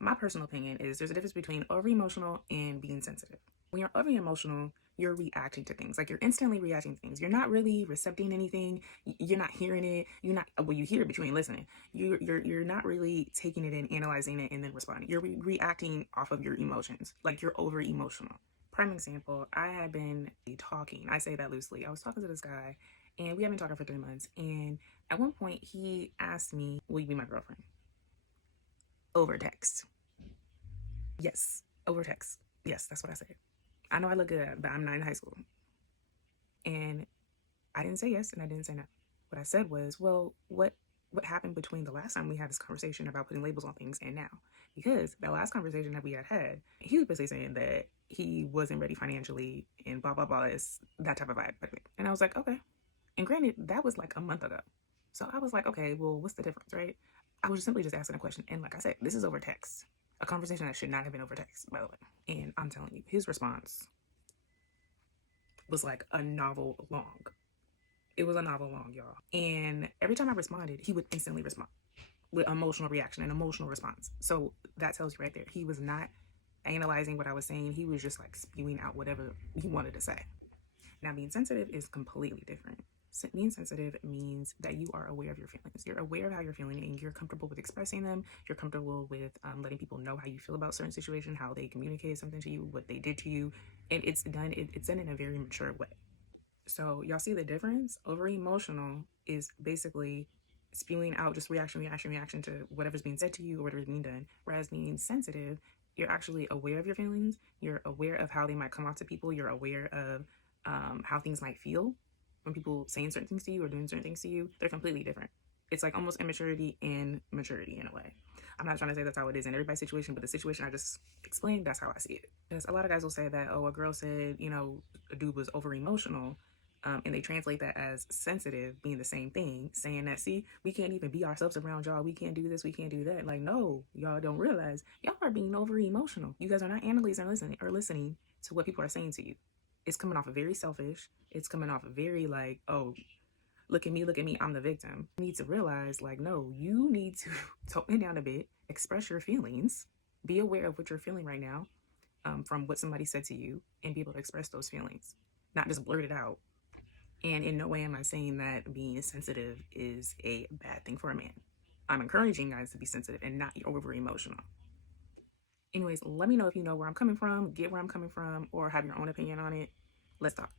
My personal opinion is there's a difference between over emotional and being sensitive. When you're over emotional, you're reacting to things. Like, you're instantly reacting to things. You're not really recepting anything. You're not hearing it. You're not, well, you hear it, but you ain't listening. You're not really taking it in, analyzing it, and then responding. You're reacting off of your emotions. Like, you're over emotional. Prime example, I had been talking. I say that loosely. I was talking to this guy, and we have been talking for 3 months. And at one point, he asked me, "Will you be my girlfriend?" Over text. Yes, over text. Yes, that's what I said. I know I look good, but I'm not in high school. And I didn't say yes and I didn't say no. What I said was, well, what happened between the last time we had this conversation about putting labels on things and now? Because the last conversation that we had, he was basically saying that he wasn't ready financially and blah blah blah, is that type of vibe. And I was like, okay. And granted, that was like a month ago. So I was like, okay, well, what's the difference, right? I was simply just asking a question. And like I said, this is over text. A conversation that should not have been over text, by the way. And I'm telling you, his response was like a novel long. It was a novel long, y'all. And every time I responded, he would instantly respond with emotional reaction and emotional response. So that tells you right there, he was not analyzing what I was saying. He was just like spewing out whatever he wanted to say. Now, being sensitive is completely different. Being sensitive means that you are aware of your feelings. You're aware of how you're feeling and you're comfortable with expressing them. You're comfortable with letting people know how you feel about certain situation, how they communicated something to you, what they did to you. And it's done in a very mature way. So y'all see the difference? Over emotional is basically spewing out just reaction to whatever's being said to you or whatever's being done. Whereas being sensitive, you're actually aware of your feelings. You're aware of how they might come off to people. You're aware of how things might feel when people saying certain things to you or doing certain things to you. They're completely different. It's like almost immaturity and maturity in a way. I'm not trying to say that's how it is in everybody's situation, but the situation I just explained, that's how I see it. Because a lot of guys will say that, oh, a girl said, a dude was over emotional. And they translate that as sensitive being the same thing, saying that, see, we can't even be ourselves around y'all. We can't do this. We can't do that. Like, no, y'all don't realize y'all are being over emotional. You guys are not analyzing or listening to what people are saying to you. It's coming off very selfish. It's coming off very like, oh, look at me, I'm the victim. You need to realize, like, no, you need to tone it down a bit, express your feelings, be aware of what you're feeling right now from what somebody said to you, and be able to express those feelings, not just blurt it out. And in no way am I saying that being sensitive is a bad thing for a man. I'm encouraging guys to be sensitive and not over emotional. Anyways, let me know if you know where I'm coming from, get where I'm coming from, or have your own opinion on it. Let's talk.